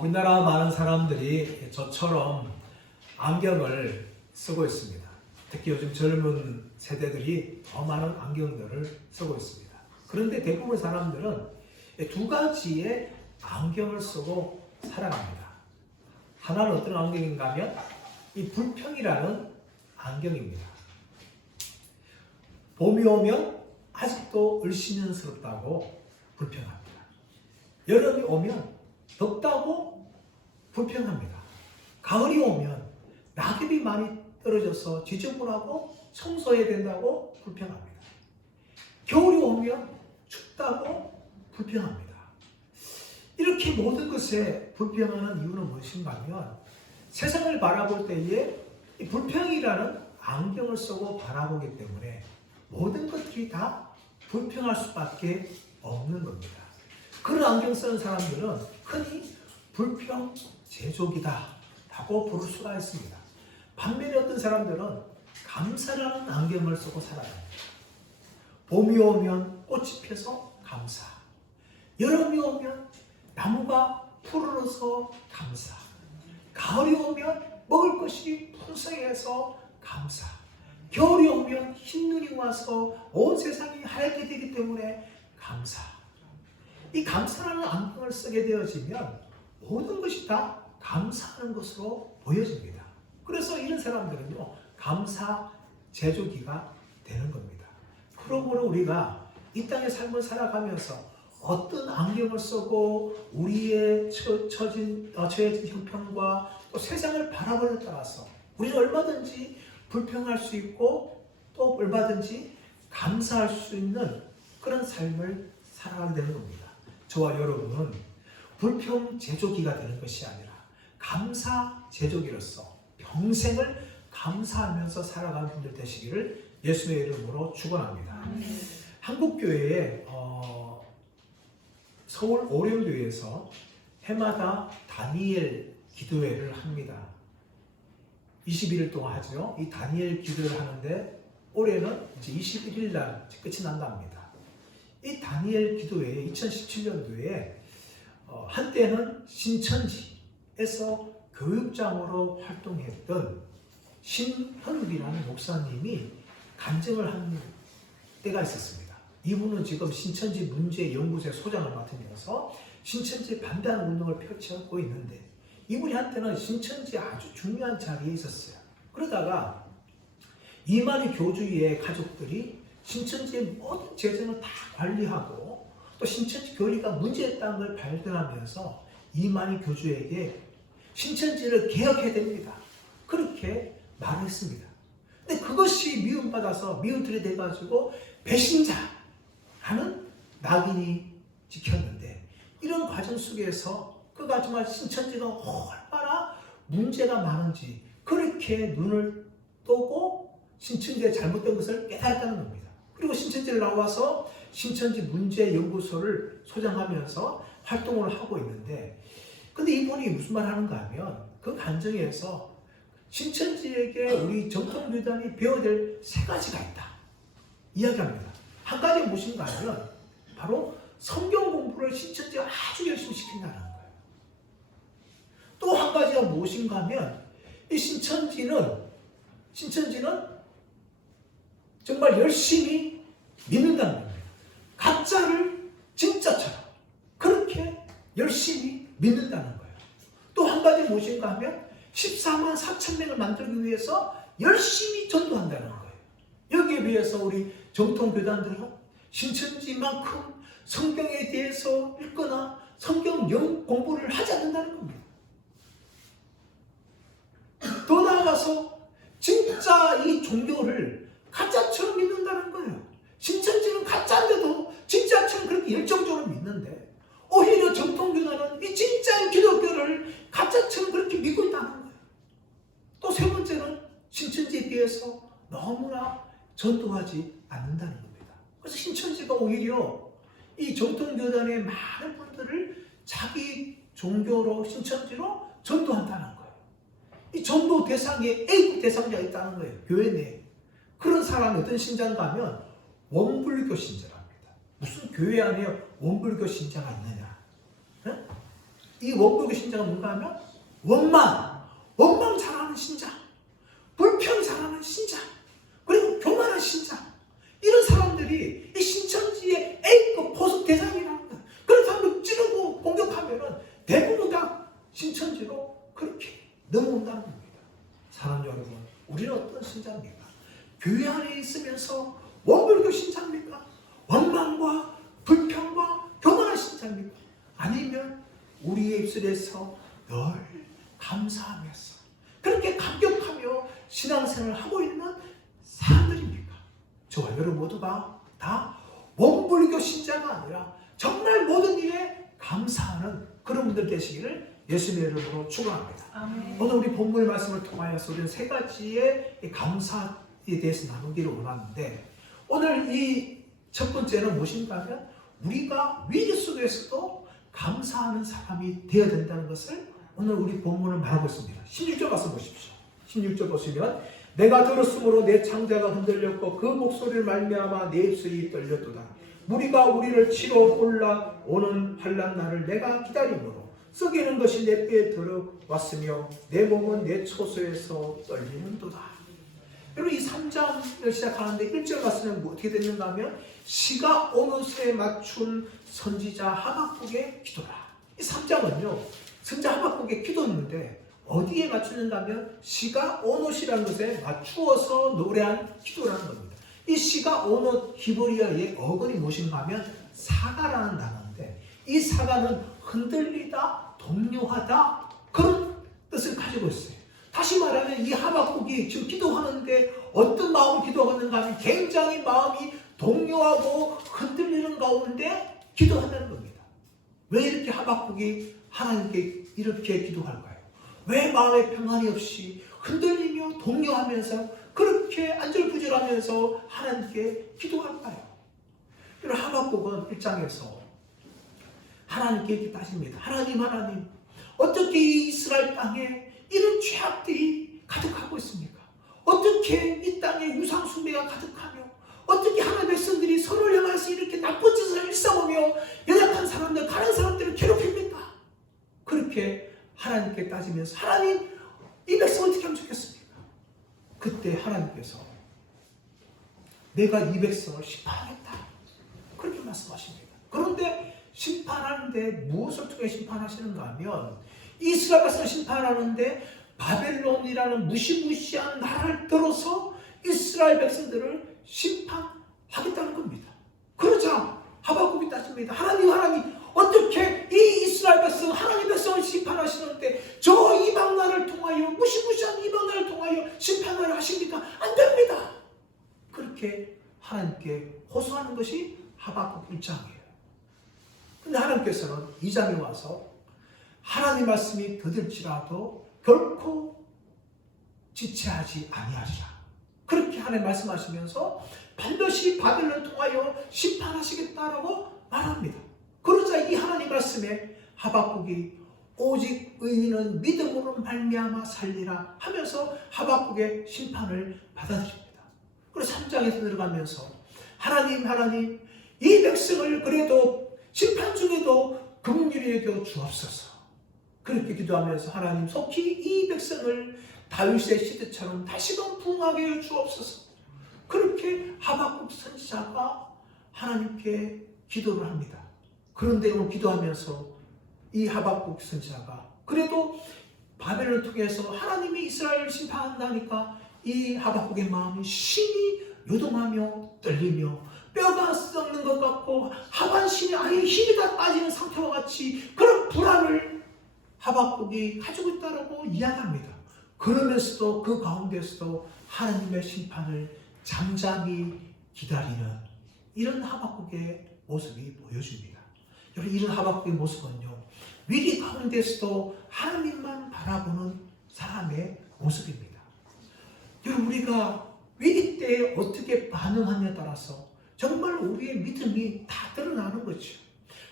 우리나라 많은 사람들이 저처럼 안경을 쓰고 있습니다. 특히 요즘 젊은 세대들이 더 많은 안경들을 쓰고 있습니다. 그런데 대부분 사람들은 두 가지의 안경을 쓰고 살아갑니다. 하나는 어떤 안경인가 하면 이 불평이라는 안경입니다. 봄이 오면 아직도 을씨년스럽다고 불평합니다. 여름이 오면 덥다고 불평합니다. 가을이 오면 낙엽이 많이 떨어져서 지저분하고 청소해야 된다고 불평합니다. 겨울이 오면 춥다고 불평합니다. 이렇게 모든 것에 불평하는 이유는 무엇인가 하면 세상을 바라볼 때에 이 불평이라는 안경을 쓰고 바라보기 때문에 모든 것들이 다 불평할 수밖에 없는 겁니다. 그런 안경 쓰는 사람들은 흔히 불평 제조기다 라고 부를 수가 있습니다. 반면에 어떤 사람들은 감사라는 안경을 쓰고 살아요. 봄이 오면 꽃이 펴서 감사, 여름이 오면 나무가 푸르러서 감사, 가을이 오면 먹을 것이 풍성해서 감사, 겨울이 오면 흰눈이 와서 온 세상이 하얗게 되기 때문에 감사. 이 감사라는 안경을 쓰게 되어지면 모든 것이 다 감사하는 것으로 보여집니다. 그래서 이런 사람들은요, 감사 제조기가 되는 겁니다. 그러므로 우리가 이 땅의 삶을 살아가면서 어떤 안경을 쓰고 우리의 처해진 형편과 또 세상을 바라보는 데 따라서 우리는 얼마든지 불평할 수 있고 또 얼마든지 감사할 수 있는 그런 삶을 살아가게 되는 겁니다. 저와 여러분은 불평 제조기가 되는 것이 아니라 감사 제조기로서 평생을 감사하면서 살아가는 분들 되시기를 예수의 이름으로 축원합니다. 한국교회에 서울 오령교회에서 해마다 다니엘 기도회를 합니다. 21일 동안 하죠. 이 다니엘 기도를 하는데 올해는 이제 21일 날 끝이 난다 합니다. 이 다니엘 기도회에 2017년도에 한때는 신천지에서 교육장으로 활동했던 신현욱이라는 목사님이 간증을 한 때가 있었습니다. 이분은 지금 신천지 문제연구소의 소장을 맡으면서 신천지에 반대하는 운동을 펼치고 있는데 이분이 한때는 신천지에 아주 중요한 자리에 있었어요. 그러다가 이만희 교주의 가족들이 신천지의 모든 재정을 다 관리하고 또 신천지 교리가 문제였다는 걸 발견하면서 이만희 교주에게 신천지를 개혁해야 됩니다. 그렇게 말했습니다. 근데 그것이 미움받아서 미움들이 돼가지고 배신자라는 낙인이 찍혔는데 이런 과정 속에서 그가 정말 신천지가 얼마나 문제가 많은지 그렇게 눈을 뜨고 신천지의 잘못된 것을 깨달았다는 겁니다. 그리고 신천지를 나와서 신천지 문제연구소를 소장하면서 활동을 하고 있는데 근데 이분이 무슨 말 하는가 하면 그 간증에서 신천지에게 우리 정통교단이 배워야 될 세 가지가 있다 이야기합니다. 한 가지가 무엇인가 하면 바로 성경 공부를 신천지가 아주 열심히 시킨다는 거예요. 또 한 가지가 무엇인가 하면 이 신천지는 정말 열심히 믿는다는 겁니다. 가짜를 진짜처럼 그렇게 열심히 믿는다는 거예요. 또 한 가지 무엇인가 하면 14만 4천 명을 만들기 위해서 열심히 전도한다는 거예요. 여기에 비해서 우리 정통교단들은 신천지만큼 성경에 대해서 읽거나 성경 공부를 하지 않는다는 겁니다. 더 나아가서 진짜 이 종교를 가짜처럼 믿는다는 거예요. 신천지는 가짜인데도 진짜처럼 그렇게 열정적으로 믿는데 오히려 정통교단은 이 진짜인 기독교를 가짜처럼 그렇게 믿고 있다는 거예요. 또 세 번째는 신천지에 비해서 너무나 전도하지 않는다는 겁니다. 그래서 신천지가 오히려 이 정통교단의 많은 분들을 자기 종교로 신천지로 전도한다는 거예요. 이 전도 대상에 A급 대상자가 있다는 거예요. 교회 내에. 그런 사람이 어떤 신자인가 하면 원불교 신자랍니다. 무슨 교회 안에 원불교 신자가 있느냐? 네? 이 원불교 신자가 뭔가 하면 원망 잘하는 신자, 불평 잘하는 신자, 그리고 교만한 신자, 이런 사람들이 이 신천지의 A급 보수 대상이라는 거예요. 그런 사람을 찌르고 공격하면은 대부분 다 신천지로 그렇게 넘어온다는 겁니다. 사랑하는 여러분, 우리는 어떤 신자입니까? 교회 안에 있으면서 원불교 신자입니까? 원망과 불평과 교만한 신자입니까? 아니면 우리의 입술에서 늘 감사하면서 그렇게 감격하며 신앙생활을 하고 있는 사람들입니까? 저와 여러분 모두가 다 원불교 신자가 아니라 정말 모든 일에 감사하는 그런 분들 되시기를 예수님의 이름으로 축원합니다. 오늘 우리 본문의 말씀을 통하여서 우리는 세 가지의 감사에 대해서 나누기를 원하는데, 오늘 이 첫 번째는 무엇인가 하면 우리가 위기 속에서도 감사하는 사람이 되어야 된다는 것을 오늘 우리 본문을 말하고 있습니다. 16절 가서 보십시오. 16절 보시면 내가 들었으므로 내 창자가 흔들렸고 그 목소리를 말미암아 내 입술이 떨렸도다. 무리가 우리를 치러 올라오는 환난 날을 내가 기다림으로 썩이는 것이 내 뼈에 들어왔으며 내 몸은 내 초소에서 떨리는도다. 여러분, 이 3장을 시작하는데 1절 말씀은 어떻게 됐는가 하면 시가 오노스에 맞춘 선지자 하박국의 기도라. 이 3장은요 선지자 하박국의 기도였는데 어디에 맞추는가 하면 시가 오노시라는 것에 맞추어서 노래한 기도라는 겁니다. 이 시가 오노 히브리어의 어근이 무엇인가 하면 사가라는 단어인데, 이 사가는 흔들리다, 동요하다, 그런 뜻을 가지고 있어요. 다시 말하면 이 하박국이 지금 기도하는데 어떤 마음으로 기도하는가 하면 굉장히 마음이 동요하고 흔들리는 가운데 기도한다는 겁니다. 왜 이렇게 하박국이 하나님께 이렇게 기도할까요? 왜 마음에 평안이 없이 흔들리며 동요하면서 그렇게 안절부절하면서 하나님께 기도할까요? 그리고 하박국은 1장에서 하나님께 이렇게 따집니다. 하나님, 어떻게 이 이스라엘 땅에 이런 죄악들이 가득하고 있습니까? 어떻게 이 땅에 우상 숭배가 가득하며 어떻게 하나님의 백성들이 서로를 향해서 이렇게 나쁜 짓을 일삼으며 연약한 사람들, 가난한 사람들을 괴롭힙니까? 그렇게 하나님께 따지면서 하나님, 이 백성 어떻게 하면 좋겠습니까? 그때 하나님께서 내가 이 백성을 심판하겠다, 그렇게 말씀하십니다. 그런데 심판하는데 무엇을 통해 심판하시는가 하면 이스라엘 백성을 심판하는데 바벨론이라는 무시무시한 나라를 들어서 이스라엘 백성들을 심판하겠다는 겁니다. 그러자 하박국이 따집니다. 하나님, 어떻게 이 이스라엘 백성, 하나님 백성을 심판하시는데 저 이방 나라를 통하여, 무시무시한 이방 나라를 통하여 심판을 하십니까? 안 됩니다. 그렇게 하나님께 호소하는 것이 하박국 1장이에요. 근데 하나님께서는 2장에 와서 하나님 말씀이 더딜지라도 결코 지체하지 아니하리라, 그렇게 하나님 말씀하시면서 반드시 바벨론을 통하여 심판하시겠다라고 말합니다. 그러자 이 하나님 말씀에 하박국이 오직 의인은 믿음으로 말미암아 살리라 하면서 하박국의 심판을 받아들입니다. 그래서 3장에서 들어가면서 하나님, 이 백성을 그래도 심판 중에도 긍휼히 여겨 주옵소서, 그렇게 기도하면서 하나님 속히 이 백성을 다윗의 시대처럼 다시금 부흥하게 해 주옵소서, 그렇게 하박국 선지자가 하나님께 기도를 합니다. 그런데 오늘 기도하면서 이 하박국 선지자가 그래도 바벨론을 통해서 하나님이 이스라엘을 심판한다니까 이 하박국의 마음이 심히 요동하며 떨리며 뼈가 썩는 것 같고 하반신이 아예 힘이 다 빠지는 상태와 같이 그런 불안을 하박국이 가지고 있다고 이야기합니다. 그러면서도 그 가운데서도 하나님의 심판을 잠잠히 기다리는 이런 하박국의 모습이 보여집니다. 여러분, 이런 하박국의 모습은요, 위기 가운데서도 하나님만 바라보는 사람의 모습입니다. 여러분, 우리가 위기 때에 어떻게 반응하냐에 따라서 정말 우리의 믿음이 다 드러나는 거죠.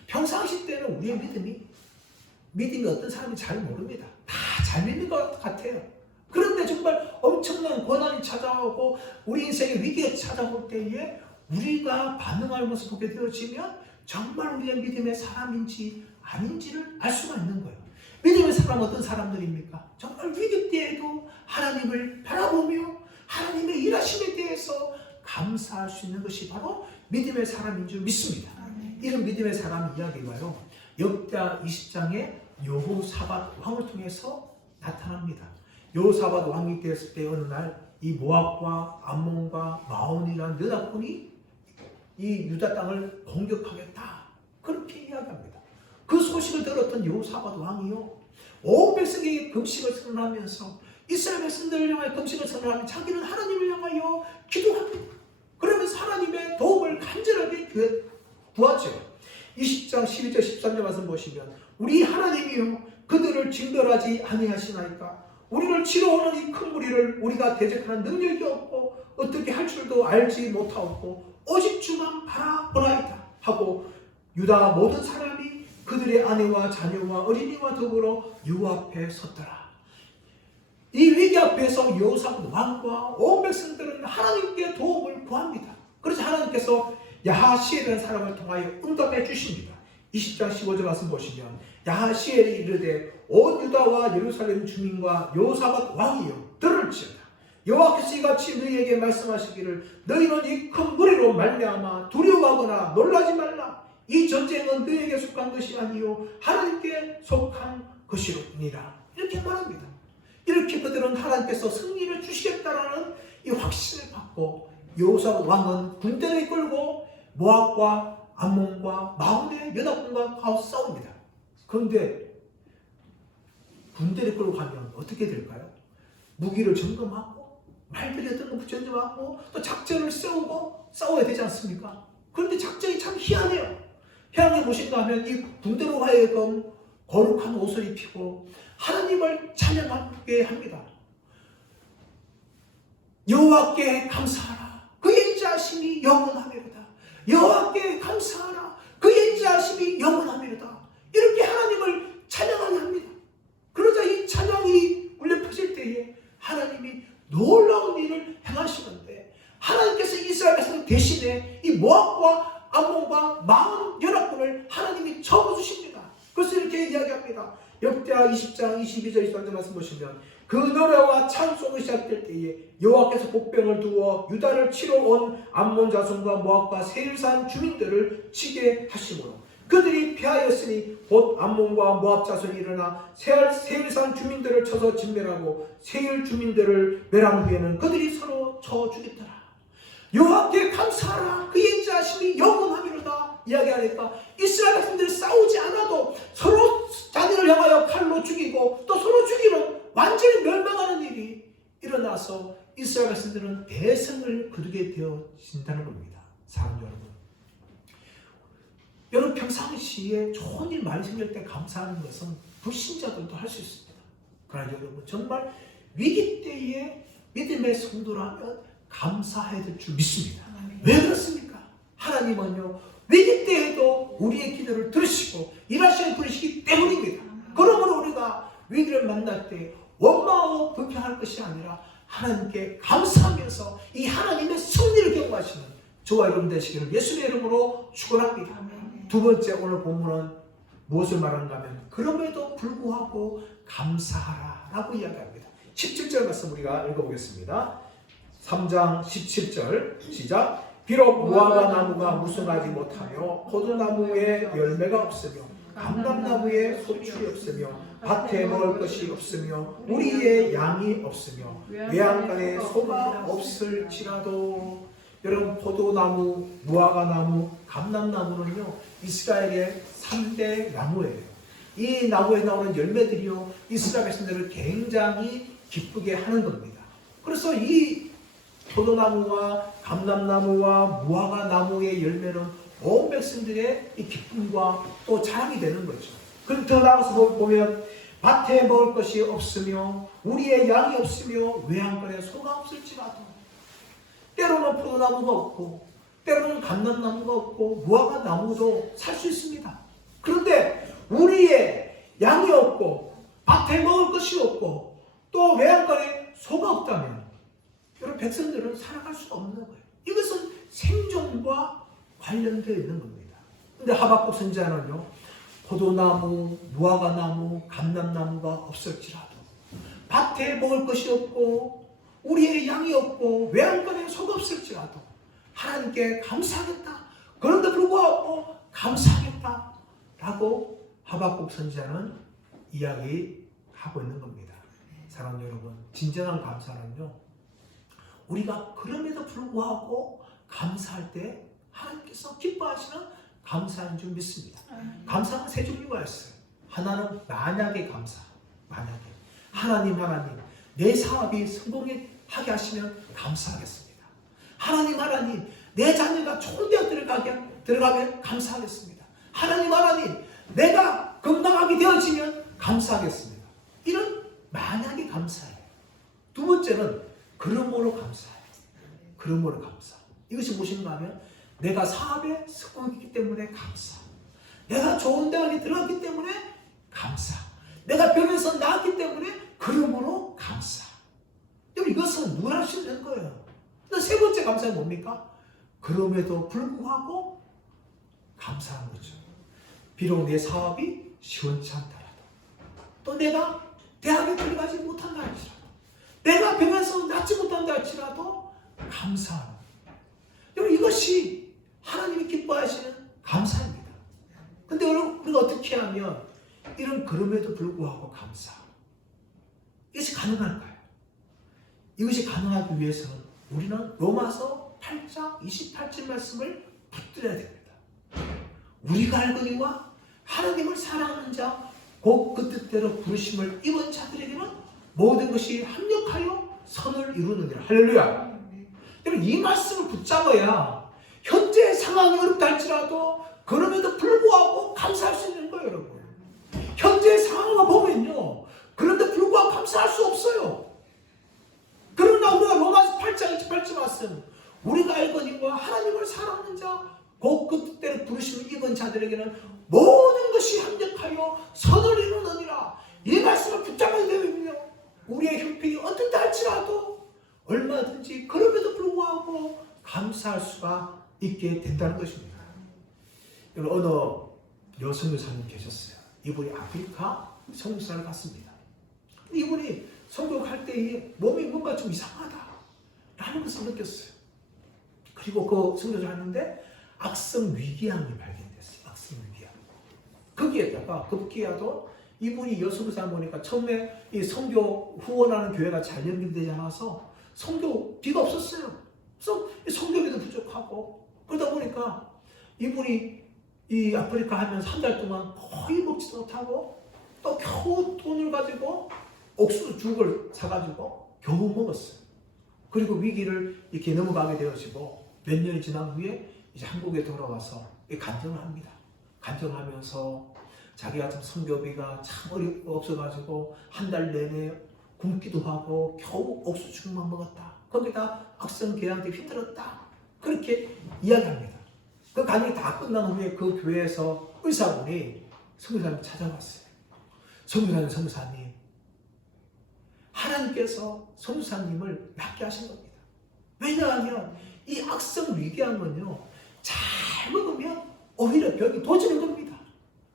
평상시 때는 우리의 믿음이 어떤 사람이 잘 모릅니다. 다 잘 믿는 것 같아요. 그런데 정말 엄청난 고난이 찾아오고 우리 인생의 위기가 찾아올 때에 우리가 반응할 모습을 보게 되어지면 정말 우리의 믿음의 사람인지 아닌지를 알 수가 있는 거예요. 믿음의 사람은 어떤 사람들입니까? 정말 위기 때에도 하나님을 바라보며 하나님의 일하심에 대해서 감사할 수 있는 것이 바로 믿음의 사람인 줄 믿습니다. 이런 믿음의 사람 이야기가요, 역대하 20장의 여호사밧 왕을 통해서 나타납니다. 여호사밧 왕이 되었을 때 어느 날 이 모압과 암몬과 마온이라는 연합군이 이 유다 땅을 공격하겠다, 그렇게 이야기합니다. 그 소식을 들었던 여호사밧 왕이요, 온 백성에게 금식을 선언하면서 이스라엘 백성들을 향하여 금식을 선언하며 자기는 하나님을 향하여 기도합니다. 그러면서 하나님의 도움을 간절하게 구하죠. 20장 12절 13절 말씀 보시면, 우리 하나님이요 그들을 징벌하지 아니하시나이까? 우리를 치러 오는 이 큰 무리를 우리가 대적하는 능력이 없고 어떻게 할 줄도 알지 못하옵고 오직 주만 바라보나이다 하고 유다 모든 사람이 그들의 아내와 자녀와 어린이와 더불어 여호와 앞에 섰더라. 이 위기 앞에서 여호사밧 왕과 온 백성들은 하나님께 도움을 구합니다. 그래서 하나님께서 야하시엘이라는 사람을 통하여 응답해 주십니다. 20장 15절 말씀 보시면, 야하시엘이 이르되 온 유다와 예루살렘 주민과 여호사밧 왕이여 들을지어다. 여호와께서 이같이 너희에게 말씀하시기를, 너희는 이 큰 무리로 말미암아 두려워하거나 놀라지 말라. 이 전쟁은 너희에게 속한 것이 아니요 하나님께 속한 것이로니라. 이렇게 말합니다. 이렇게 그들은 하나님께서 승리를 주시겠다라는 이 확신을 받고 여호사밧 왕은 군대를 이끌고 모압과 암몬과 마온의 연합군과 싸웁니다. 그런데 군대를 끌고 가면 어떻게 될까요? 무기를 점검하고 말들이 어떤 거 점검하고 또 작전을 세우고 싸워야 되지 않습니까? 그런데 작전이 참 희한해요. 희한한 게 무엇인가 하면 이 군대로 하여금 거룩한 옷을 입히고 하나님을 찬양하게 합니다. 여호와께 감사하라. 그의 인자하심이 영원하미로다. 여호와께 감사하라. 그의 인자하심이 영원하미로다. 이렇게 하나님을 찬양하게 합니다. 그러자 이 찬양이 울려 퍼질 때에 하나님이 놀라운 일을 행하시는데, 하나님께서 이스라엘 백성 대신에 이 모압과 암몬과 마온 연합군을 하나님이 접어주십니다. 그래서 이렇게 이야기합니다. 역대하 20장 22절 23절 말씀 보시면, 그 노래와 찬송이 시작될 때에 여호와께서 복병을 두어 유다를 치러 온 암몬 자손과 모압과 세일산 주민들을 치게 하시므로 그들이 패하였으니 곧 암몬과 모압 자손이 일어나 세일산 주민들을 쳐서 진멸하고 세일 주민들을 멸한 후에는 그들이 서로 쳐 죽였더라. 여호와께 감사하라. 그의 인자하심이 영원하미로다 이야기하니까 이스라엘 백성들이 싸우지 않아도 서로 자기를 향하여 칼로 죽이고 또 서로 죽이는 완전히 멸망하는 일이 일어나서 이스라엘 백성들은 대성을 거두게 되어진다는 겁니다. 사랑하는 여러분, 여러분 평상시에 좋은 일 많이 생길 때 감사하는 것은 불신자들도 할 수 있습니다. 그러나 여러분 정말 위기 때에 믿음의 성도라면 감사해야 될 줄 믿습니다. 왜 그렇습니까? 하나님은요 위기 때에도 우리의 기도를 들으시고 일하시는 분이시기 때문입니다. 그러므로 우리가 위기를 만날 때 원망하고 불평할 것이 아니라 하나님께 감사하면서 이 하나님의 승리를 경험하시는 저와 여러분 되시기를 예수의 이름으로 축원합니다. 두 번째 오늘 본문은 무엇을 말하는가 하면 그럼에도 불구하고 감사하라 라고 이야기합니다. 17절 말씀 우리가 읽어보겠습니다. 3장 17절 시작. 비록 무화과 나무가 무성하지 못하며 포도나무에 열매가 없으며 감람나무에 소출이 없으며 밭에 먹을 것이 없으며 우리의 양이 없으며 외양간에 소가 없을지라도. 여러분 포도나무, 무화과나무, 감람나무는요 이스라엘의 3대 나무예요. 이 나무에 나오는 열매들이요 이스라엘 백성들을 굉장히 기쁘게 하는 겁니다. 그래서 이 포도나무와 감람나무와 무화과나무의 열매는 온 백성들의 이 기쁨과 또 자랑이 되는 거죠. 그럼 더 나아가서 보면 밭에 먹을 것이 없으며 우리의 양이 없으며 외양간에 소가 없을지라도. 때로는 포도나무가 없고 때로는 감람나무가 없고 무화과나무도 살 수 있습니다. 그런데 우리의 양이 없고 밭에 먹을 것이 없고 또 외양간에 소가 없다면 여러분 백성들은 살아갈 수 없는 거예요. 이것은 생존과 관련되어 있는 겁니다. 그런데 하박국 선지자는요 포도나무, 무화과나무, 감람나무가 없을지라도, 밭에 먹을 것이 없고 우리의 양이 없고 외양간에 소가 없을지라도 하나님께 감사하겠다. 그런데 불구하고 감사하겠다 라고 하박국 선지자는 이야기하고 있는 겁니다. 사랑하는 여러분, 진정한 감사는요, 우리가 그럼에도 불구하고 감사할 때 하나님께서 기뻐하시는 감사인 줄 믿습니다. 감사는 세 종류가 있어요. 하나는 만약의 감사. 만약에 하나님 내 사업이 성공하게 하시면 감사하겠습니다. 하나님 내 자녀가 좋은 대학 들어가면 감사하겠습니다. 하나님 내가 건강하게 되어지면 감사하겠습니다. 이런 만약의 감사예요. 두 번째는 그러므로 감사해요. 그러므로 감사. 이것이 무엇인가 하면 내가 사업에 성공했기 때문에 감사. 내가 좋은 대학에 들어갔기 때문에 감사. 내가 병에서 나았기 때문에 그러므로 감사. 이것은 누구나 할 수 있는 거예요. 근데 세 번째 감사는 뭡니까? 그럼에도 불구하고 감사하는 거죠. 비록 내 사업이 시원치 않더라도, 또 내가 대학에 들어가지 못한다 할지라도, 내가 병에서 낫지 못한다 할지라도 감사하는 거예요. 이것이 하나님이 기뻐하시는 감사입니다. 근데 우리가 어떻게 하면 이런 그럼에도 불구하고 감사, 이것이 가능할까요? 이것이 가능하기 위해서는 우리는 로마서 8장 28절 말씀을 붙들어야 됩니다. 우리가 알거니와 하나님을 사랑하는 자 곧 그 뜻대로 부르심을 입은 자들에게는 모든 것이 합력하여 선을 이루느니라. 할렐루야. 여러분, 이 말씀을 붙잡아야 현재 상황이 어렵다 할지라도 그럼에도 불구하고 감사할 수 있는 거예요. 여러분, 현재 상황을 보면요, 그런데 불구하고 감사할 수 없어요. 그러나 우리가 로마서 8장 28절 말씀, 우리가 알거니와 하나님을 사랑하는 자 곧 그 뜻대로 부르심을 입은 자들에게는 모든 것이 합력하여 선을 이루느니라. 이 말씀을 붙잡아야 되면요, 우리의 형편이 어떻다 할지라도 얼마든지 그럼에도 불구하고 감사할 수가 있게 된다는 것입니다. 어느 여성교사님 계셨어요. 이분이 아프리카 선교사를 갔습니다. 이분이 선교할 때 몸이 뭔가 좀 이상하다라는 것을 느꼈어요. 그리고 그 선교를 하는데 악성 위궤양이 발견됐어요. 악성 위궤양. 거기에다가 급기야도 이분이 여성교사 보니까 처음에 이 선교 후원하는 교회가 잘 연결되지 않아서 선교비가 없었어요. 그래서 선교비도 부족하고 그러다 보니까 이분이 이 아프리카 하면서 한 달 동안 거의 먹지도 못하고 또 겨우 돈을 가지고 옥수수 죽을 사가지고 겨우 먹었어요. 그리고 위기를 이렇게 넘어가게 되어지고 몇 년이 지난 후에 이제 한국에 돌아와서 간증을 합니다. 간증하면서 자기가 참 선교비가 참 없어가지고 한 달 내내 굶기도 하고 겨우 옥수수 죽만 먹었다. 거기다 악성궤양 힘들었다. 그렇게 이야기합니다. 그 간증이 다 끝난 후에 그 교회에서 의사분이 선교사님 찾아왔어요. 선교사님, 하나님께서 선교사님을 낫게 하신 겁니다. 왜냐하면 이 악성 위궤양은요, 잘 먹으면 오히려 병이 도지는 겁니다.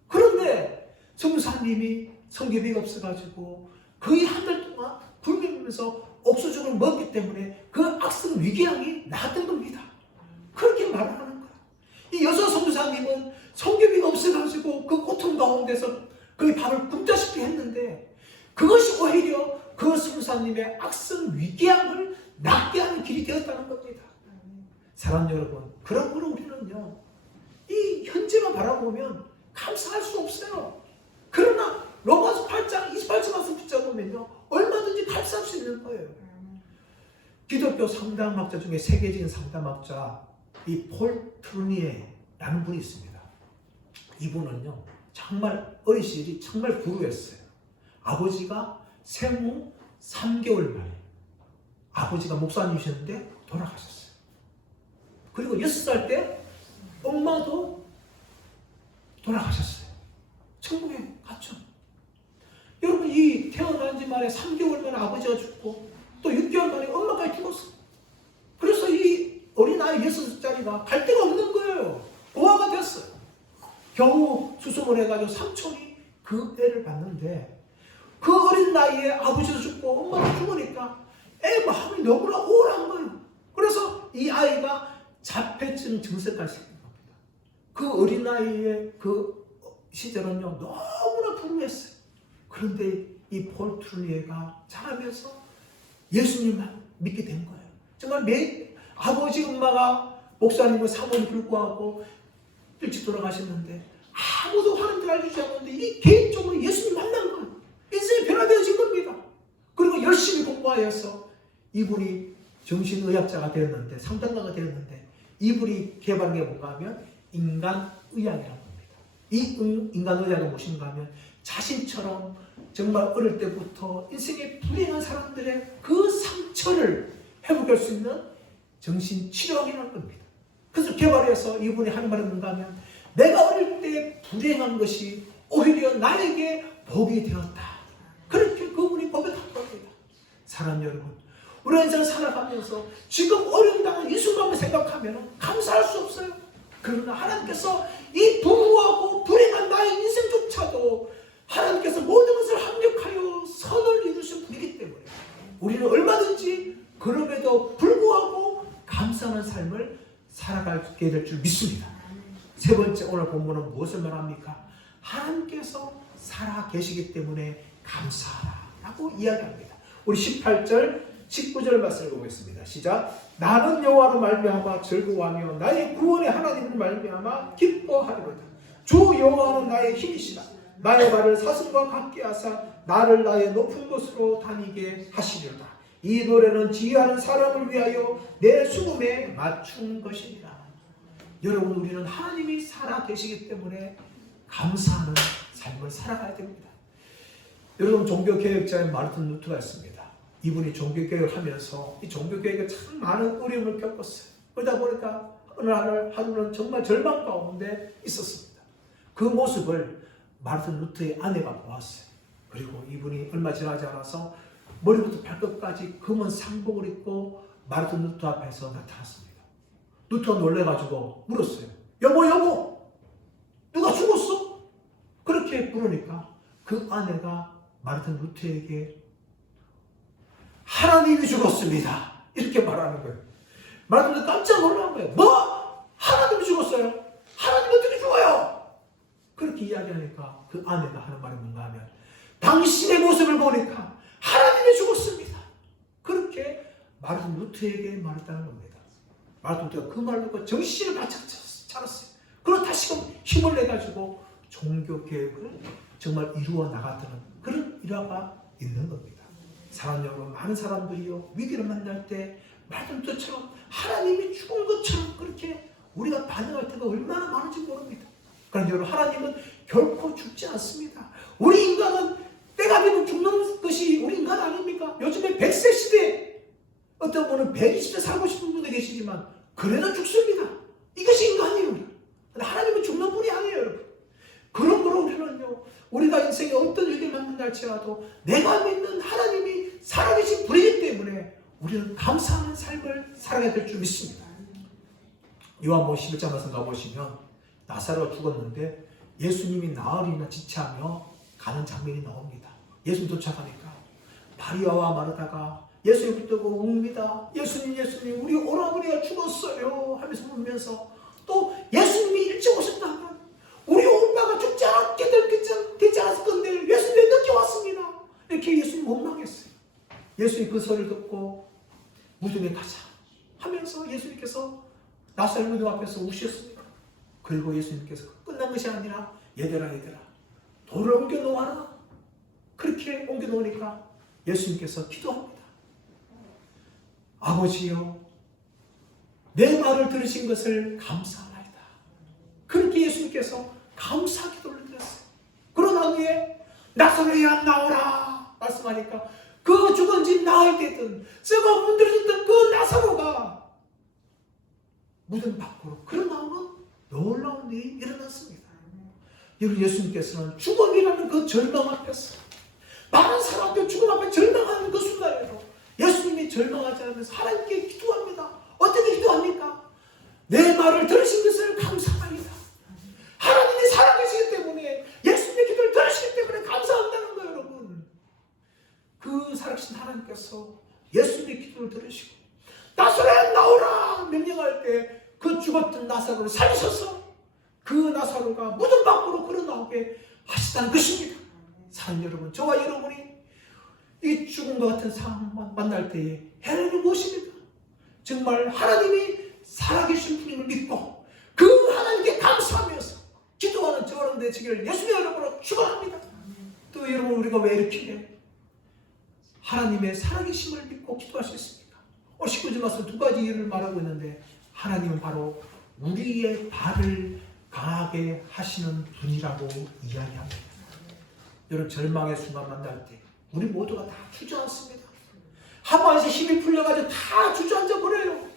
그런데 선교사님이 선교비가 없어가지고 거의 한 달 동안 굶으면서 옥수수를 먹기 때문에 그 악성 위궤양이 나았던 겁니다. 그렇게 말을 하는 거야. 이 여성 선교사님은 선교비가 없어가지고 그 고통 가운데서 거의 밥을 굶다시피 했는데 그것이 오히려 그 선교사님의 악성 위궤양을 낫게 하는 길이 되었다는 겁니다. 사랑하는 여러분, 그러므로 우리는요, 이 현재만 바라보면 감사할 수 없어요. 그러나 로마서 8장 28절 말씀 붙잡으면요, 얼마든지 감사할 수 있는 거예요. 기독교 상담학자 중에 세계적인 상담학자 이 폴 트루니에라는 분이 있습니다. 이분은요, 정말 어린 시절이 정말 불우했어요. 아버지가 생후 3개월 만에 아버지가 목사님이셨는데 돌아가셨어요. 그리고 6살 때 엄마도 돌아가셨어요. 천국에 갔죠. 여러분, 이 태어난 지 만에 3개월 만에 아버지가 죽고 또 6개월 만에 엄마까지 죽었어요. 그래서 이 어린아이 6살짜리가 갈 데가 없는 거예요. 고아가 됐어요. 겨우 수습을 해가지고 삼촌이 그 애를 봤는데 그 어린 나이에 아버지도 죽고 엄마도 죽으니까 애 마음이 너무나 우울한 거예요. 그래서 이 아이가 자폐증 증세까지 생긴 겁니다. 그 어린 나이에 그 시절은요 너무나 불우했어요. 그런데 이 폴 트루니에가 자라면서 예수님만 믿게 된 거예요. 정말 아버지 엄마가 목사님과 사모님 불구하고 일찍 돌아가셨는데 아무도 하나님을 알려주지 않았는데 이 개인적으로 예수님 만난 거예요. 인생이 변화되어진 겁니다. 그리고 열심히 공부하여서 이분이 정신의학자가 되었는데 상담가가 되었는데 이분이 개발한 게 뭔가 하면 인간의학이라고 합니다. 이 인간의학은 무엇인가 하면 자신처럼 정말 어릴 때부터 인생에 불행한 사람들의 그 상처를 회복할 수 있는 정신치료학이라는 겁니다. 그래서 개발해서 이분이 하는 말은 뭔가 하면 내가 어릴 때 불행한 것이 오히려 나에게 복이 되었다. 그렇게 그분이 고백한 겁니다. 사랑하는 여러분, 우리 인생 살아가면서 지금 어려움 당한 이 순간을 생각하면 감사할 수 없어요. 그러나 하나님께서 이 불우하고 불행한 나의 인생조차도 하나님께서 모든 것을 합력하여 선을 이루신 분이기 때문에 우리는 얼마든지 그럼에도 불구하고 감사하는 삶을 살아가게 될 줄 믿습니다. 세 번째 오늘 본문은 무엇을 말합니까? 하나님께서 살아 계시기 때문에 감사하라고 이야기합니다. 우리 18절 19절 말씀을 보겠습니다. 시작. 나는 여호와로 말미암아 즐거워하며 나의 구원의 하나님을 말미암아 기뻐하리로다. 주 여호와는 나의 힘이시라. 나의 발을 사슴과 같게 하사 나를 나의 높은 곳으로 다니게 하시리로다. 이 노래는 지혜하는 사람을 위하여 내 수금에 맞춘 것이니라. 여러분, 우리는 하나님이 살아 계시기 때문에 감사하는 삶을 살아가야 됩니다. 여러분, 종교개혁자인 마르틴 루터가 있습니다. 이분이 종교개혁을 하면서 이 종교개혁에 참 많은 어려움을 겪었어요. 그러다 보니까 어느 하루는 정말 절망 가운데 있었습니다. 그 모습을 마르틴 루터의 아내가 보았어요. 그리고 이분이 얼마 지나지 않아서 머리부터 발끝까지 검은 상복을 입고 마르틴 루터 앞에서 나타났습니다. 루터가 놀래가지고 물었어요. 여보, 누가 죽었어? 그렇게 물으니까 그 아내가 마르틴 루터에게 하나님이 죽었습니다. 이렇게 말하는 거예요. 마르틴 루터 깜짝 놀란 거예요. 뭐? 하나님이 죽었어요? 하나님 어떻게 죽어요? 그렇게 이야기하니까 그 아내가 하는 말이 뭔가 하면 당신의 모습을 보니까 하나님이 죽었습니다. 그렇게 마르틴 루터에게 말했다는 겁니다. 마르틴 루터가 그 말을 듣고 정신을 바짝 차렸어요. 그리고 다시금 힘을 내가지고 종교개혁을 정말 이루어 나갔다는 그런 일화가 있는 겁니다. 사랑하는 여러분, 많은 사람들이요 위기를 만날 때 마르틴 루터처럼 하나님이 죽은 것처럼 그렇게 우리가 반응할 때가 얼마나 많은지 모릅니다. 그런데 여러분, 하나님은 결코 죽지 않습니다. 우리 인간은 때가 되면 죽는 것이 우리 인간 아닙니까? 요즘에 100세 시대, 어떤 분은 120세 살고 싶은 분도 계시지만 그래도 죽습니다. 이것이 인간이에요. 근데 하나님은 죽는 분이 아니에요, 여러분. 그러므로 우리는요, 우리가 인생에 어떤 일을 만난다 할지라도 내가 믿는 하나님이 살아계신 분이기 때문에 우리는 감사하는 삶을 살아야 될 줄 믿습니다. 요한복음 11장 말씀 가보시면 나사로가 죽었는데 예수님이 나흘이나 지체하며 가는 장면이 나옵니다. 예수님 도착하니까 마리아와 마르다가 예수님 붙들고 웁니다. 예수님, 우리 오라버니가 죽었어요 하면서 울면서 또 예수님이 일찍 오셨다면 우리 오빠가 죽지 않았게 되지 않았을 건데 예수님이 늦게 왔습니다. 이렇게 예수님 원망했어요. 예수님 그 소리를 듣고 무덤에 가자 하면서 예수님께서 나사렛 무덤 앞에서 우셨습니다. 그리고 예수님께서 끝난 것이 아니라 얘들아 돌을 옮겨 놓아라. 그렇게 옮겨 놓으니까 예수님께서 기도합니다. 아버지요, 내 말을 들으신 것을 감사하나이다. 그렇게 예수님께서 감사 기도를 드렸어요. 그러나 후에 나사로야 나오라 말씀하니까 그 죽은 지 나흘 되던 썩어 문드러졌던 그 나사로가 무덤 밖으로 걸어 나오는 놀라운 일이 일어났습니다. 여러분, 예수님께서는 죽음이라는 그 절망 앞에서 많은 사람들 죽음 앞에 절망하는 그 순간에도 예수님이 절망하지 않으면서 하나님께 기도합니다. 어떻게 기도합니까? 내 말을 들으신 것을 감사합니다. 하나님이 살아 그 살아계신 하나님께서 예수님의 기도를 들으시고 나사로야 나오라 명령할 때 그 죽었던 나사로를 살리셔서 그 나사로가 무덤 밖으로 걸어 나오게 하시다는 것입니다. 사랑하는 여러분, 저와 여러분이 이 죽음과 같은 상황만 만날 때에 해야 하는 무엇입니까? 정말 하나님이 살아계신 분임을 믿고 그 하나님께 감사하면서 기도하는 저와 여러분 되시기를 예수님의 이름으로 축원합니다. 또 여러분, 우리가 왜 이렇게 하나님의 살아계심을 믿고 기도할 수 있습니까? 19절 말씀 두 가지 이유를 말하고 있는데, 하나님은 바로 우리의 발을 강하게 하시는 분이라고 이야기합니다. 여러분, 절망의 순간 만날 때 우리 모두가 다 주저앉습니다. 하마에서 힘이 풀려가지고 다 주저앉아 버려요.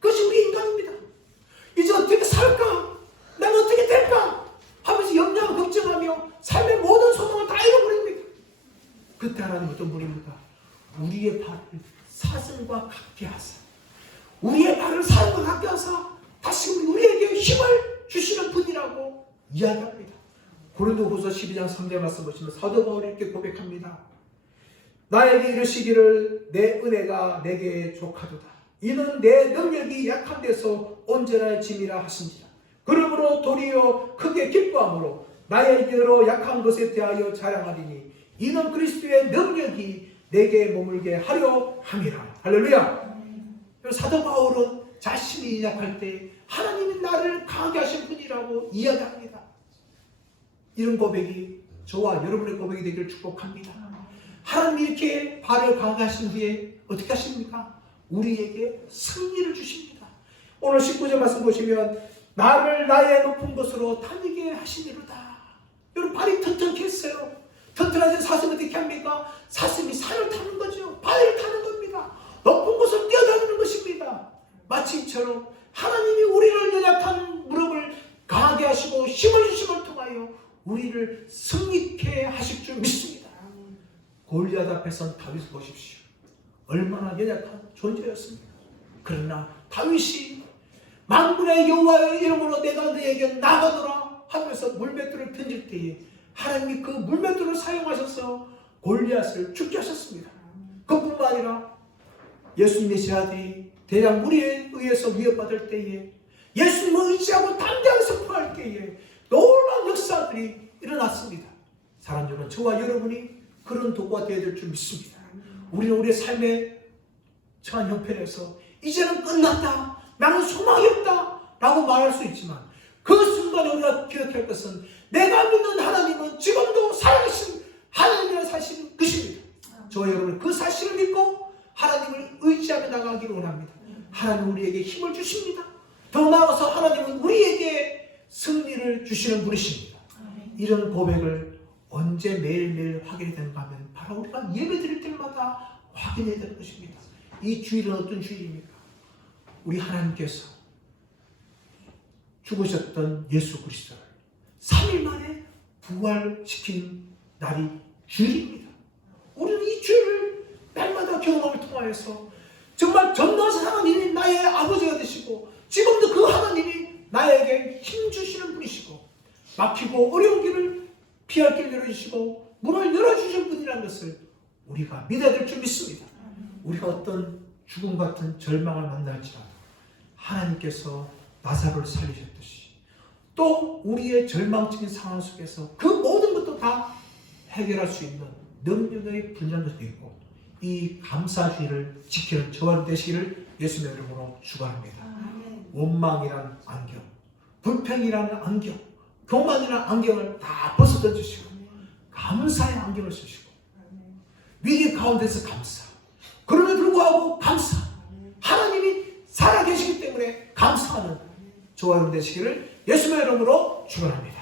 그것이 우리 인간입니다. 이제 어떻게 살까? 나는 어떻게 될까? 하면서 염려하고 걱정하며 삶의 모든 소망을 다 잃어버립니다. 그때 하나님 어떤 분입니까? 우리의 발을 사슴과 같게 하사, 우리의 발을 사슴과 같게 하사 다시 우리에게 힘을 주시는 분이라고 이야기합니다. 고린도후서 12장 3절 말씀 보시면 사도 바울이 이렇게 고백합니다. 나에게 이르시기를 내 은혜가 내게 족하도다. 이는 내 능력이 약한 데서 온전한 짐이라 하신지라. 그러므로 도리어 크게 기뻐함으로 나에게로 약한 것에 대하여 자랑하리니 이는 그리스도의 능력이 내게 머물게 하려 함이라. 할렐루야. 사도 바울은 자신이 약할 때 하나님이 나를 강하게 하신 분이라고 이야기합니다. 이런 고백이 저와 여러분의 고백이 되기를 축복합니다. 하나님이 이렇게 발을 강하게 하신 후에 어떻게 하십니까? 우리에게 승리를 주십니다. 오늘 19절 말씀 보시면 나를 나의 높은 곳으로 다니게 하시니로다. 여러분, 발이 튼튼했어요. 튼튼하신 사슴은 어떻게 합니까? 사슴이 산을 타는 거죠. 바위를 타는 겁니다. 높은 곳을 뛰어다니는 것입니다. 마치 이처럼 하나님이 우리를 연약한 무릎을 강하게 하시고 힘을 주심을 통하여 우리를 승리케 하실 줄 믿습니다. 골리앗 앞에선 다윗을 보십시오. 얼마나 연약한 존재였습니까? 그러나 다윗이 만군의 여호와의 이름으로 내가 너에게 나가노라 하면서 물맷돌을 던질 때에 하나님이 그 물맷돌을 사용하셔서 골리앗을 죽게 하셨습니다. 그뿐만 아니라 예수님의 제자들이 대량 무리에 의해서 위협받을 때에 예수님을 의지하고 담대하게 선포할 때에 놀라운 역사들이 일어났습니다. 사랑하는 여러분, 저와 여러분이 그런 도구가 되어야 될 줄 믿습니다. 우리는 우리의 삶의 처한 형편에서 이제는 끝났다, 나는 소망이 없다 라고 말할 수 있지만 그 순간에 우리가 기억할 것은 내가 믿는 하나님은 지금도 살아계신 하나님이라는 사실인 것입니다. 저와 여러분은 그 사실을 믿고 하나님을 의지하며 나가기를 원합니다. 하나님은 우리에게 힘을 주십니다. 더 나아가서 하나님은 우리에게 승리를 주시는 분이십니다. 이런 고백을 언제 매일매일 확인이 되는가 하면 바로 우리가 예배 드릴 때마다 확인해야 되는 것입니다. 이 주일은 어떤 주일입니까? 우리 하나님께서 죽으셨던 예수 그리스도를 3일 만에 부활시킨 날이 주일입니다. 우리는 이 주일을 날마다 경험을 통하여서 정말 전능하신 하나님이 나의 아버지가 되시고 지금도 그 하나님이 나에게 힘주시는 분이시고 막히고 어려운 길을 피할 길 열어주시고 문을 열어주신 분이라는 것을 우리가 믿어야 될 줄 믿습니다. 우리가 어떤 죽음 같은 절망을 만날지라도 하나님께서 나사로를 살리셨듯이 또 우리의 절망적인 상황 속에서 그 모든 것도 다 해결할 수 있는 능력의 분량도 있고 이 감사주의를 지키는 저와 되시기를 예수님의 이름으로 축원합니다. 원망이라는 안경, 불평이라는 안경, 교만이라는 안경을 다 벗어던지시고 감사의 안경을 쓰시고 위기 가운데서 감사, 그럼에도 불구하고 감사, 하나님이 살아계시기 때문에 감사하는 저와 여러분 되시기를 예수님의 이름으로 축원합니다.